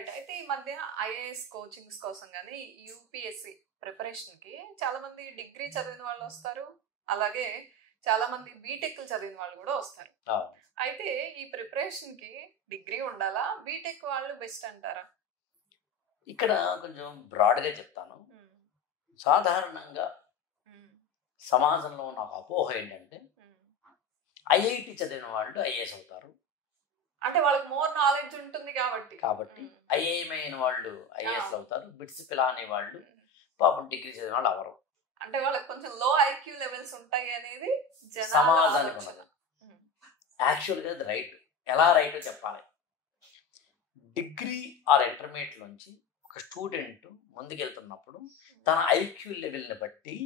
Right. అయితే ఈ మధ్య ఐఏఎస్ కోచింగ్స్ కోసం గానీ, యూపీఎస్సీ ప్రిపరేషన్‌కి చాలా మంది డిగ్రీ చదివిన వాళ్ళు వస్తారు. అలాగే చాలా మంది బీటెక్‌లు చదివిన వాళ్ళు కూడా వస్తారు. అయితే ఈ ప్రిపరేషన్‌కి డిగ్రీ ఉండాలా? బీటెక్ వాళ్ళు బెస్ట్ అంటారా? ఇక్కడ కొంచెం బ్రాడ్‌గా చెప్తాను. సాధారణంగా సమాజంలో ఉన్న ఒక అపోహ ఏంటంటే ఐఐటి చదివిన వాళ్ళు ఐఏఎస్ అవుతారు. అంటే వాళ్ళకి మోర్ నాలెడ్జ్ ఉంటుంది కాబట్టి ఐఐఎం అయిన వాళ్ళు ఐఏఎస్ అవుతారు. బిట్స్ పిలాని వాళ్ళు పాపం డిగ్రీ చదివిన వాళ్ళు అవరు. అంటే వాళ్ళకి కొంచెం లో ఐక్యూ లెవెల్స్ ఉంటాయి అనేది సమాజానికి ఉన్నది. యాక్చువల్గా అది రైట్. ఎలా రైటో చెప్పాలి. డిగ్రీ ఆర్ ఇంటర్మీడియట్ నుంచి ఒక స్టూడెంట్ ముందుకెళ్తున్నప్పుడు తన ఐక్యూ లెవెల్ని బట్టి,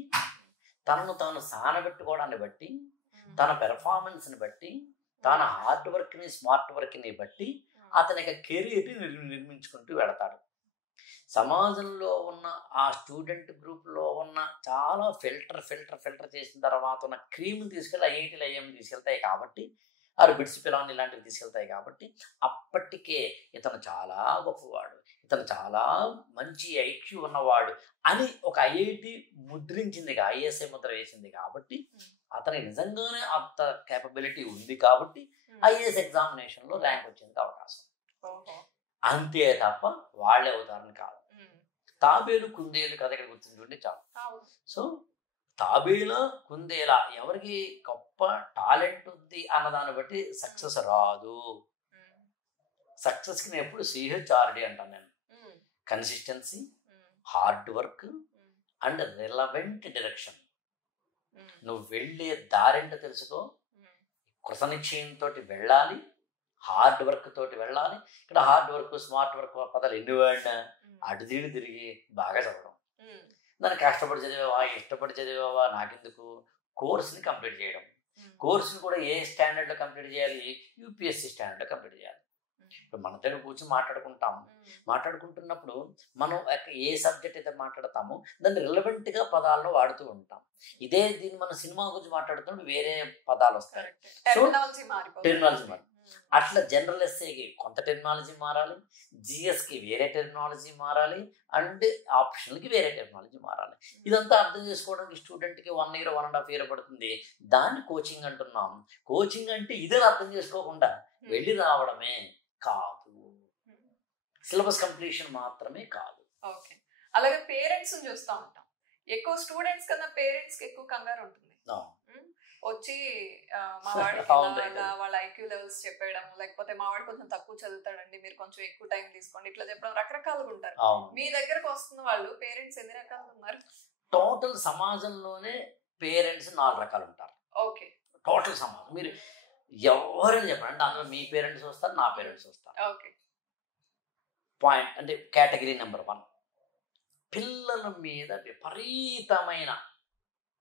తనను తాను సానబెట్టుకోవడాన్ని బట్టి, తన పెర్ఫార్మెన్స్ని బట్టి, తన హార్డ్ వర్క్ని స్మార్ట్ వర్క్ని బట్టి అతని యొక్క కెరీర్ని నిర్మించుకుంటూ వెళతాడు. సమాజంలో ఉన్న ఆ స్టూడెంట్ గ్రూప్లో ఉన్న చాలా ఫిల్టర్ చేసిన తర్వాత ఉన్న క్రీమ్ని తీసుకెళ్ళి ఐఐటీలు ఐఎం తీసుకెళ్తాయి కాబట్టి, ఆ బిట్స్ పిలాన్ ఇలాంటివి తీసుకెళ్తాయి కాబట్టి అప్పటికే ఇతను చాలా గొప్పవాడు, ఇతను చాలా మంచి ఐక్యూ ఉన్నవాడు అని ఒక ఐఐటి ముద్రించింది, ఐఎస్ఐ ముద్ర వేసింది కాబట్టి అతనికి నిజంగానే అంత కేపబిలిటీ ఉంది కాబట్టి ఐఏఎస్ ఎగ్జామినేషన్లో ర్యాంక్ వచ్చేందుకు అవకాశం. అంతే తప్ప వాళ్ళే అవుతారని కాదు. తాబేలు కుందేలు కథ ఇక్కడ గుర్తుంచుకుంటే చాలు. సో తాబేలు కుందేల ఎవరికి గొప్ప టాలెంట్ ఉంది అన్నదాన్ని బట్టి సక్సెస్ రాదు. సక్సెస్కి నేను ఎప్పుడు సిహెచ్ఆర్డి అంటాను నేను. Consistency, hard work and relevant direction. నువ్వు వెళ్ళే దారింటో తెలుసుకో, కృతనిశ్చయంతో వెళ్ళాలి, హార్డ్ వర్క్ తోటి వెళ్ళాలి. ఇక్కడ హార్డ్ వర్క్ స్మార్ట్ వర్క్ పదాలు ఎన్ని వాడినా అటు తిరిగి బాగా చదవడం. దాన్ని కష్టపడి చదివావా, ఇష్టపడి చదివావా నాకెందుకు, కోర్సుని కంప్లీట్ చేయడం. కోర్సుని కూడా ఏ స్టాండర్డ్లో కంప్లీట్ చేయాలి, యూపీఎస్సీ స్టాండర్డ్లో కంప్లీట్ చేయాలి. ఇప్పుడు మన దగ్గర కూర్చొని మాట్లాడుకుంటున్నప్పుడు మనం ఏ సబ్జెక్ట్ అయితే మాట్లాడతామో దాన్ని రిలవెంట్గా పదాలను వాడుతూ ఉంటాం. దీన్ని మనం సినిమా గురించి మాట్లాడుతున్నప్పుడు వేరే పదాలు వస్తాయి. టెర్మినాలజీ మారి అట్లా జనరల్ ఎస్ఏకి కొంత టెర్మినాలజీ మారాలి, జిఎస్కి వేరే టెర్మినాలజీ మారాలి, అండ్ ఆప్షన్లకి వేరే టెర్మినాలజీ మారాలి. ఇదంతా అర్థం చేసుకోవడానికి స్టూడెంట్కి 1 year 1.5 years పడుతుంది. దాన్ని కోచింగ్ అంటున్నాం. కోచింగ్ అంటే ఇదే అర్థం చేసుకోకుండా వెళ్ళి రావడమే కాదు, సిలబస్ కంప్లీషన్ మాత్రమే కాదు. ఓకే. అలాగే పేరెంట్స్ చూస్తూ ఉంటాం, ఎక్కువ స్టూడెంట్స్ కన్నా పేరెంట్స్కి ఎక్కువ కంగారు ఉంటుంది. వచ్చి మా వాడికి వాళ్ళ ఐక్యూ లెవెల్స్ చెప్పేయడం, లేకపోతే మా వాడు కొంచెం తక్కువ చదువుతాడండి మీరు కొంచెం ఎక్కువ టైం తీసుకోండి, ఇట్లా చెప్పడం రకరకాలుగా ఉంటారు. మీ దగ్గరకు వస్తున్న వాళ్ళు పేరెంట్స్ ఎన్ని రకాలు ఉన్నారు? టోటల్ సమాజంలోనే పేరెంట్స్ 4 రకాలు ఉంటారు. ఓకే. టోటల్ సమాజం మీరు ఎవరైనా చెప్పండి, అంటే అందులో మీ పేరెంట్స్ వస్తారు, నా పేరెంట్స్ వస్తారు. ఓకే. పాయింట్ అంటే కేటగిరీ నెంబర్ 1, పిల్లల మీద విపరీతమైన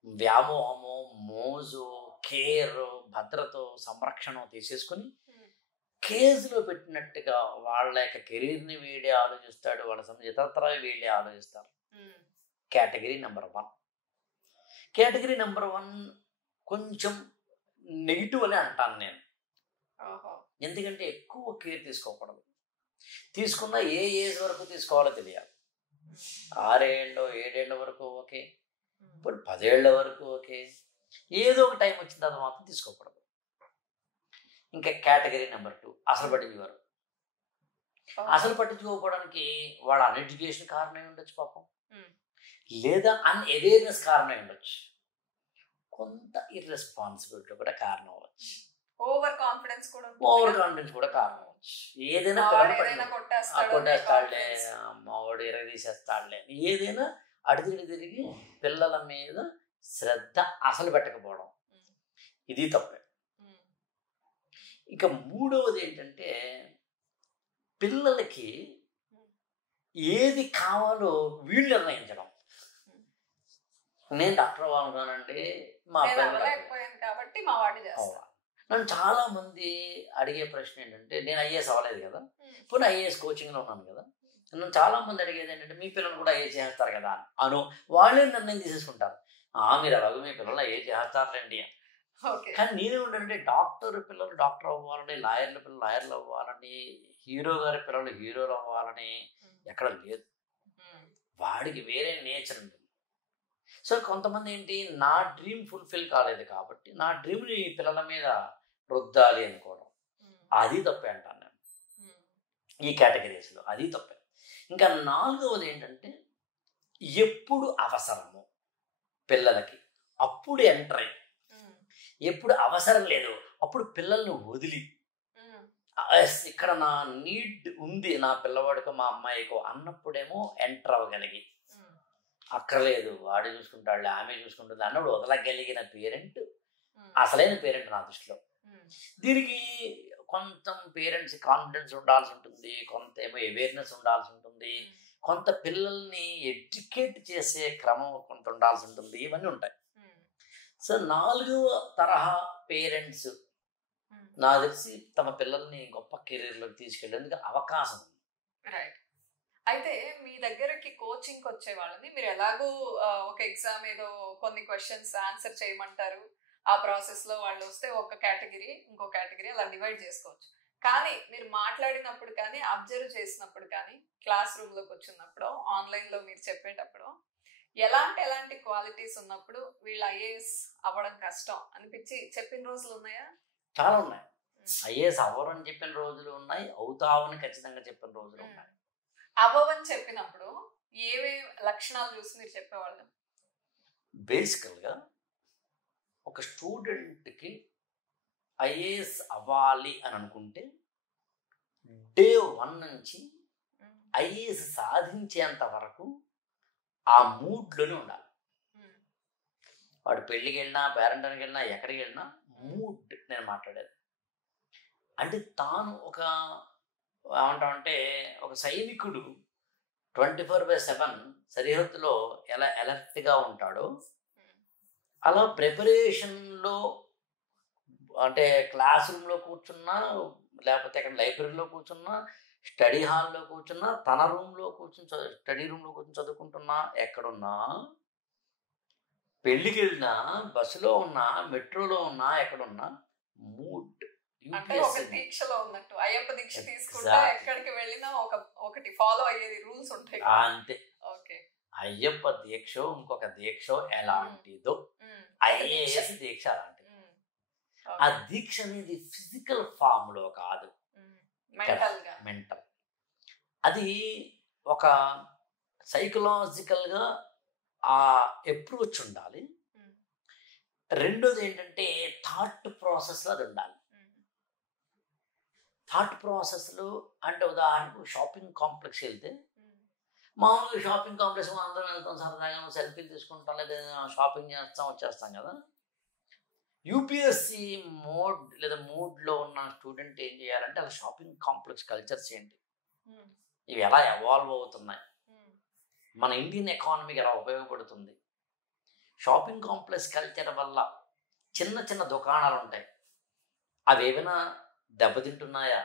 వ్యామోహము, మోజు, కేర్, భద్రత, సంరక్షణ తీసేసుకుని కేజీలో పెట్టినట్టుగా వాళ్ళ యొక్క కెరీర్ని వీడే ఆలోచిస్తాడు, వాళ్ళ ఇతరత్ర వీళ్ళే ఆలోచిస్తారు. Category number 1. కేటగిరీ నెంబర్ 1 కొంచెం నెగిటివ్ అని అంటాను నేను. ఎందుకంటే ఎక్కువ కేర్ తీసుకోకూడదు. తీసుకున్న ఏ ఏజ్ వరకు తీసుకోవాలో తెలియాలి. 6 ఏళ్ళు 7 ఏళ్ళ వరకు ఓకే, ఇప్పుడు 10 ఏళ్ళ వరకు ఓకే, ఏదో ఒక టైం వచ్చిన తర్వాత మాత్రం తీసుకోకూడదు. ఇంకా కేటగిరీ నెంబర్ 2 అసలు పట్టించుకోరు. అసలు పట్టించుకోకపోవడానికి వాళ్ళ అన్ఎడ్యుకేషన్ కారణం ఉండొచ్చు పాపం, లేదా అన్అవేర్నెస్ కారణం ఉండొచ్చు, కొంత ఇర్రెస్పాన్సిబిలిటీ కూడా కారణం అవ్వచ్చు, ఓవర్ కాన్ఫిడెన్స్ కూడా కారణం అవ్వచ్చు. ఏదైనా కొట్టేస్తాడులే, మావాడు ఎరగదీసేస్తాడులే, ఏదైనా అటు తిరిగి పిల్లల మీద శ్రద్ధ అసలు పెట్టకపోవడం, ఇది తప్పే. ఇక 3వది ఏంటంటే పిల్లలకి ఏది కావాలో వీళ్ళు నిర్ణయించడం. నేను డాక్టర్ అవ్వాలనుకున్నానంటే మా నన్ను చాలా మంది అడిగే ప్రశ్న ఏంటంటే, నేను ఐఏఎస్ అవ్వలేదు కదా, ఇప్పుడు ఐఏఎస్ కోచింగ్లో ఉన్నాను కదా, నన్ను చాలా మంది అడిగేది ఏంటంటే మీ పిల్లలు కూడా ఐఏఎస్ చేస్తారు కదా వాళ్ళే నిర్ణయం తీసేసుకుంటారు. మీరు అలాగే మీ పిల్లలు ఐఏఎస్ చేస్తారులేండి. కానీ నేనేమంటే డాక్టర్ పిల్లలు డాక్టర్ అవ్వాలని, లాయర్ల పిల్లలు లాయర్లు అవ్వాలని, హీరో గారి పిల్లలు హీరోలు అవ్వాలని ఎక్కడ లేదు. వాడికి వేరే నేచర్ ఉంటుంది. సో కొంతమంది ఏంటి, నా డ్రీమ్ ఫుల్ఫిల్ కాలేదు కాబట్టి నా డ్రీమ్ని పిల్లల మీద రుద్దాలి అనుకోవడం, అది తప్పే అంటాను నేను ఈ కేటగిరీస్లో, అది తప్పే. ఇంకా నాలుగవది ఏంటంటే, ఎప్పుడు అవసరము పిల్లలకి అప్పుడు ఎంటర్ అయ్యి, ఎప్పుడు అవసరం లేదు అప్పుడు పిల్లల్ని వదిలి, ఇక్కడ నా నీడ్ ఉంది నా పిల్లవాడికో మా అమ్మాయికో అన్నప్పుడేమో ఎంటర్ అవ్వగలిగి, అక్కర్లేదు వాడు చూసుకుంటాడు ఆమె చూసుకుంటుంది అన్నప్పుడు వదలగలిగిన పేరెంట్ అసలైన పేరెంట్ నా దృష్టిలో. దీనికి కొంత పేరెంట్స్ కాన్ఫిడెన్స్ ఉండాల్సి ఉంటుంది, కొంత ఏమో అవేర్నెస్ ఉండాల్సి ఉంటుంది, కొంత పిల్లల్ని ఎడ్యుకేట్ చేసే క్రమం కొంత ఉండాల్సి ఉంటుంది, ఇవన్నీ ఉంటాయి. సో 4వ తరహా పేరెంట్స్ నాకు తెలిసి తమ పిల్లల్ని గొప్ప కెరీర్లోకి తీసుకెళ్ళేందుకు అవకాశం ఉంది. రైట్. అయితే మీ దగ్గరకి కోచింగ్కి వచ్చే వాళ్ళని మీరు ఎలాగో ఒక ఎగ్జామ్ ఏదో కొన్ని క్వశ్చన్స్ ఆన్సర్ చేయమంటారు, ఆ ప్రాసెస్లో వాళ్ళు వస్తే ఒక కేటగిరీ ఇంకో కేటగిరీ అలా డివైడ్ చేసుకోవచ్చు. కానీ మీరు మాట్లాడినప్పుడు కానీ అబ్జర్వ్ చేసినప్పుడు కానీ క్లాస్ రూమ్లోకి వచ్చినప్పుడు ఆన్లైన్లో మీరు చెప్పేటప్పుడు ఎలాంటి క్వాలిటీస్ ఉన్నప్పుడు వీళ్ళు ఐఏఎస్ అవ్వడం కష్టం అనిపించి చెప్పిన రోజులు ఉన్నాయా? చాలా ఉన్నాయి. ఐఏఎస్ అవ్వరని చెప్పిన రోజులు ఉన్నాయి, అవుతావని ఖచ్చితంగా చెప్పిన రోజులు ఉన్నాయి. అవ్వవని చెప్పినప్పుడు ఏవే లక్షణాలు చూసి మీరు చెప్పేవాళ్ళు? బేసికల్గా ఒక స్టూడెంట్కి ఐఏఎస్ అవ్వాలి అని అనుకుంటే డే 1 నుంచి ఐఏఎస్ సాధించేంత వరకు ఆ మూడ్లోనే ఉండాలి. వాడు పెళ్ళికి వెళ్ళినా పేరెంట్కి వెళ్ళినా ఎక్కడికి వెళ్ళినా మూడ్ నేను మాట్లాడేది. అంటే తాను ఒక ఏమంటామంటే ఒక సైనికుడు 24/7 సరిహద్దులో ఎలా అలర్ట్గా ఉంటాడో అలా ప్రిపరేషన్లో, అంటే క్లాస్ రూమ్లో కూర్చున్నా లేకపోతే అక్కడ లైబ్రరీలో కూర్చున్నా, స్టడీ హాల్లో కూర్చున్నా, తన రూమ్లో కూర్చుని స్టడీ రూమ్లో కూర్చొని చదువుకుంటున్నా, ఎక్కడున్నా, పెళ్ళికి వెళ్ళినా, బస్సులో ఉన్నా, మెట్రోలో ఉన్నా, ఎక్కడున్నా మూడ్ దీక్షలో ఉన్నట్టు. అయ్యప్ప దీక్ష తీసుకుంటా ఎక్కడికి వెళ్ళినా ఒకటి ఫాలో అయ్యేది రూల్స్ ఉంటాయి అంతే. అయ్యప్ప దీక్ష ఇంకొక దీక్ష ఎలాంటిదో ఐఏఎస్ దీక్ష అలాంటిది. ఆ దీక్ష అనేది ఫిజికల్ ఫామ్ లో కాదు, మెంటల్. అది ఒక సైకలాజికల్ గా ఆ అప్రోచ్ ఉండాలి. రెండోది ఏంటంటే థాట్ ప్రాసెస్ లో అది ఉండాలి. థాట్ ప్రాసెస్లో అంటే ఉదాహరణకు షాపింగ్ కాంప్లెక్స్ వెళ్తే మామూలుగా షాపింగ్ కాంప్లెక్స్ అందరం వెళ్తాం, సరదాగా సెల్ఫీలు తీసుకుంటాం, లేదా షాపింగ్ చేస్తాం వచ్చేస్తాం కదా. యూపీఎస్సి మోడ్ లేదా మూడ్లో ఉన్న స్టూడెంట్ ఏం చేయాలంటే అలా షాపింగ్ కాంప్లెక్స్ కల్చర్స్ ఏంటి, ఇవి ఎలా ఎవాల్వ్ అవుతున్నాయి, మన ఇండియన్ ఎకానమీకి ఎలా ఉపయోగపడుతుంది, షాపింగ్ కాంప్లెక్స్ కల్చర్ వల్ల చిన్న చిన్న దుకాణాలు ఉంటాయి, అవి ఏమైనా దెబ్బతింటున్నాయా,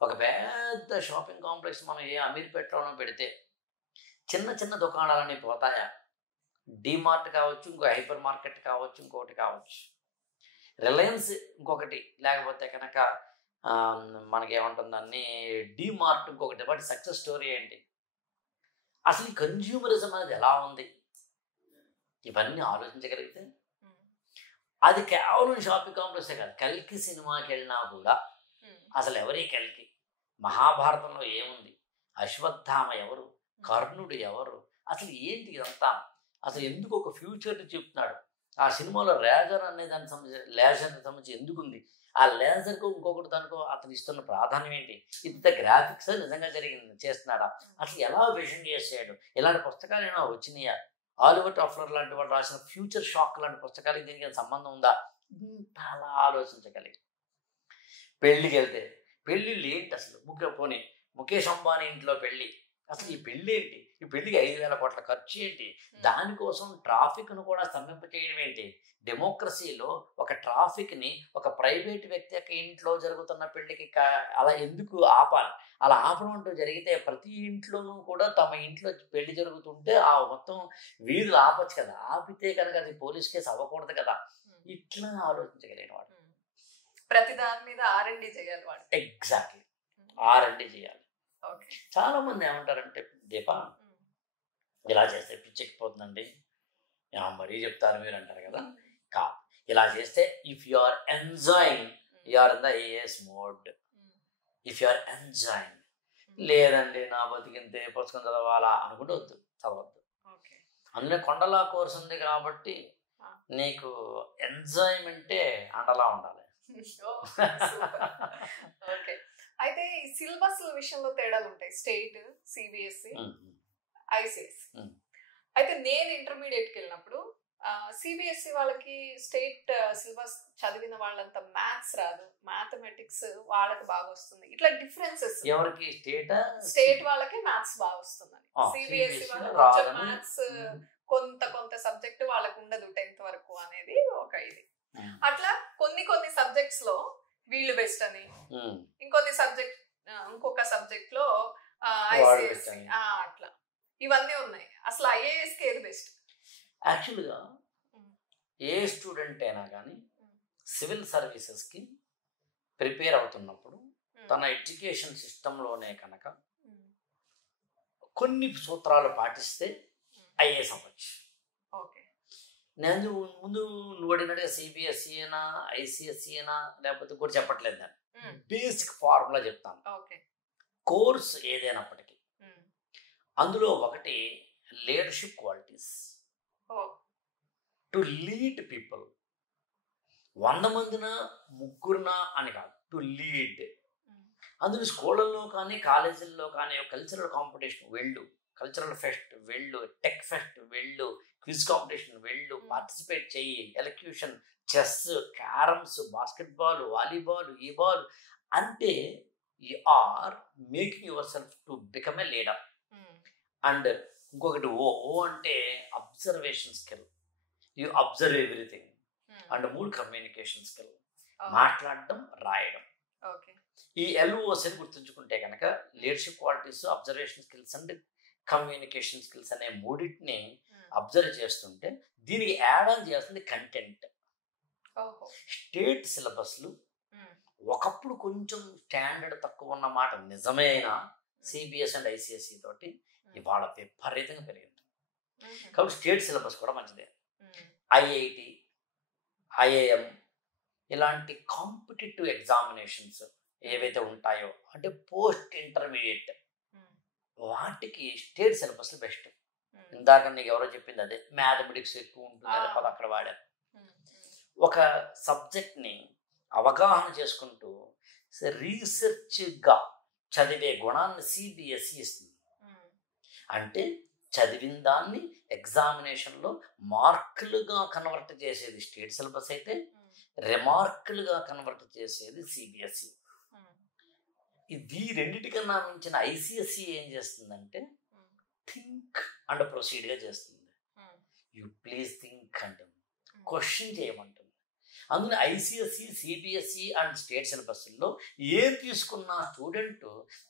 ఒక పెద్ద షాపింగ్ కాంప్లెక్స్ మనం ఏ అమీర్పేటలోనో పెడితే చిన్న చిన్న దుకాణాలన్నీ పోతాయా, డీమార్ట్ కావచ్చు, ఇంకో హైపర్ మార్కెట్ కావచ్చు, ఇంకొకటి కావచ్చు, రిలయన్స్ ఇంకొకటి, లేకపోతే కనుక మనకేమంటుందాన్ని డీమార్ట్ ఇంకొకటి. వాటి సక్సెస్ స్టోరీ ఏంటి, అసలు ఈ కన్జ్యూమరిజం అనేది ఎలా ఉంది, ఇవన్నీ ఆలోచించగలిగితే అది కేవలం షాపింగ్ కాంప్లెక్సే కాదు, కల్కి సినిమాకి వెళ్ళినా కూడా అసలు ఎవరి కల్కి, మహాభారతంలో ఏముంది, అశ్వత్థామ ఎవరు, కర్ణుడు ఎవరు, అసలు ఏంటి ఇదంతా, అసలు ఎందుకు ఒక ఫ్యూచర్ని చెప్తున్నాడు, ఆ సినిమాలో లేజర్ అనే దానికి సంబంధించి లేజర్కి సంబంధించి ఎందుకుంది, ఆ లేజర్కు ఇంకొకటి దానికో అతను ఇస్తున్న ప్రాధాన్యం ఏంటి, ఇంత గ్రాఫిక్స్ నిజంగా జరిగింది చేస్తున్నాడా, అసలు ఎలా విజన్ చేసాడు, ఇలాంటి పుస్తకాలు ఏమైనా వచ్చినాయా, ఆలివర్ టాఫ్లర్ లాంటి వాళ్ళు రాసిన ఫ్యూచర్ షాక్ లాంటి పుస్తకాలకి దీనికి సంబంధం ఉందా, ఇంత అలా ఆలోచించగలిగి. పెళ్ళికి వెళ్తే పెళ్ళిళ్ళు ఏంటి అసలు, పోనీ ముఖేష్ అంబానీ ఇంట్లో పెళ్ళి, అసలు ఈ పెళ్ళి ఏంటి, ఈ పెళ్ళికి 5,000 కోట్ల ఖర్చు ఏంటి, దానికోసం ట్రాఫిక్ను కూడా స్తంభింప చేయడం ఏంటి, డెమోక్రసీలో ఒక ట్రాఫిక్ని ఒక ప్రైవేట్ వ్యక్తి యొక్క ఇంట్లో జరుగుతున్న పెళ్ళికి అలా ఎందుకు ఆపాలి, అలా ఆపడం అంటూ జరిగితే ప్రతి ఇంట్లోనూ కూడా తమ ఇంట్లో పెళ్లి జరుగుతుంటే ఆ మొత్తం వీధులు ఆపచ్చు కదా, ఆపితే కనుక అది పోలీస్ కేసు అవ్వకూడదు కదా, ఇట్లా ఆలోచించగలిగిన వాడు. ప్రతి దాని మీద R&D చేయాలి వాడు. ఎగ్జాక్ట్లీ R&D చేయాలి. చాలా మంది ఏమంటారంటే, దీపా ఇలా చేస్తే పిచ్చెక్కిపోతుందండి, మరీ చెప్తారు మీరు అంటారు కదా. కాదు, ఇలా చేస్తే if you are enjoying you are in the AS mode. If you are enjoying, లేదండి నా బతికింతే పుస్తకం చదవాలా అనుకుంటే వద్దు, చదవద్దు. అందులో కొండలా కోర్స్ ఉంది కాబట్టి నీకు ఎంజాయ్మెంటే అండలా ఉండాలి. ఓకే. అయితే ఈ సిలబస్ విషయంలో తేడాలు ఉంటాయి, స్టేట్, CBSE, ICSE. అయితే నేను ఇంటర్మీడియట్కి వెళ్ళినప్పుడు CBSE వాళ్ళకి స్టేట్ సిలబస్ చదివిన వాళ్ళంతా మ్యాథ్స్ రాదు, మ్యాథమెటిక్స్ వాళ్ళకి బాగా వస్తుంది. ఇట్లా డిఫరెన్సెస్. ఎవరికి? స్టేట్ వాళ్ళకి మ్యాథ్స్ బాగా వస్తుంది, CBSE వాళ్ళకి మ్యాథ్స్ కొంత సబ్జెక్ట్ వాళ్ళకు ఉండదు 10th వరకు అనేది ఒక ఇది. అట్లా కొన్ని సబ్జెక్ట్స్ లో వీళ్ళు బెస్ట్ అని, ఇంకొక సబ్జెక్ట్ లో ICSE అట్లా ఇవన్నీ ఉన్నాయి. అసలు IAS కి ఏది బెస్ట్? యాక్చువల్గా ఏ స్టూడెంట్ అయినా కానీ సివిల్ సర్వీసెస్కి ప్రిపేర్ అవుతున్నప్పుడు తన ఎడ్యుకేషన్ సిస్టంలోనే కనుక కొన్ని సూత్రాలు పాటిస్తే IAS అవ్వచ్చు. నేను ముందు నువ్వు అడిగినట్టుగా CBSE అయినా ICSE అయినా లేకపోతే కూడా చెప్పట్లేదు, నేను బేసిక్ ఫార్ములా చెప్తాను. కోర్స్ ఏదైనప్పటికీ అందులో ఒకటి leadership qualities, to lead people. 100 మందిన 3 అని కాదు, టు లీడ్. అందులో స్కూళ్ళల్లో కానీ కాలేజీల్లో కానీ కల్చరల్ కాంపిటీషన్ వెళ్ళు, కల్చరల్ ఫెస్ట్ వెళ్ళు, టెక్ ఫెస్ట్ వెళ్ళు, క్విజ్ కాంపిటీషన్ వెళ్ళు, పార్టిసిపేట్ చెయ్యి, elocution, chess, carroms, basketball, volleyball, ఈ బాల్. అంటే you are making yourself to become a leader. And ఇంకొకటి ఓ అంటే observation skill, you observe everything. And 3 communication skill, మాట్లాడడం, రాయడం. ఈ LOS అని గుర్తుంచుకుంటే కనుక leadership qualities, observation skills and communication skills అనే 3టిని అబ్జర్వ్ చేస్తుంటే దీనికి యాడ్ ఆన్ చేస్తుంది కంటెంట్. స్టేట్ సిలబస్లు ఒకప్పుడు కొంచెం స్టాండర్డ్ తక్కువ ఉన్న మాట నిజమైన CBSE అండ్ ICSE తోటి ఇవాళ విపరీతంగా పెరిగింది. కాబట్టి స్టేట్ సిలబస్ కూడా మంచిదే. IIT, IIM ఇలాంటి కాంపిటేటివ్ ఎగ్జామినేషన్స్ ఏవైతే ఉంటాయో, అంటే పోస్ట్ ఇంటర్మీడియట్, వాటికి స్టేట్ సిలబస్ బెస్ట్. ఇందాక నీకు ఎవరో చెప్పింది అదే, మ్యాథమెటిక్స్ ఎక్కువ ఉంటుంది పద అక్కడ వాడారు. ఒక సబ్జెక్ట్ని అవగాహన చేసుకుంటూ రీసెర్చ్గా చదివే గుణాన్ని CBSE ఇస్తుంది. అంటే చదివిన దాన్ని ఎగ్జామినేషన్లో మార్కులుగా కన్వర్ట్ చేసేది స్టేట్ సిలబస్ అయితే, రిమార్కులుగా కన్వర్ట్ చేసేది CBSE. ఇది రెండిటికన్నా మించిన ICSE ఏం చేస్తుందంటే థింక్ అండ్ ప్రొసీడ్గా చేస్తుంది. యూ ప్లీజ్ థింక్ అంటే క్వశ్చన్ చేయమంటుంది. అందులో ICSE, CBSE అండ్ స్టేట్ సిలబస్లో ఏం తీసుకున్న స్టూడెంట్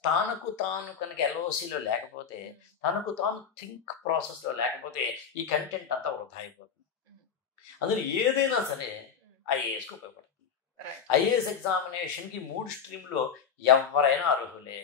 తాను కనుక LOCలో లేకపోతే, తనకు తాను థింక్ ప్రాసెస్లో లేకపోతే ఈ కంటెంట్ అంతా వృధా అయిపోతుంది. అందులో ఏదైనా సరే IASకి ఉపయోగపడుతుంది. IAS ఎగ్జామినేషన్కి 3 స్ట్రీమ్లో ఎవరైనా అర్హులే.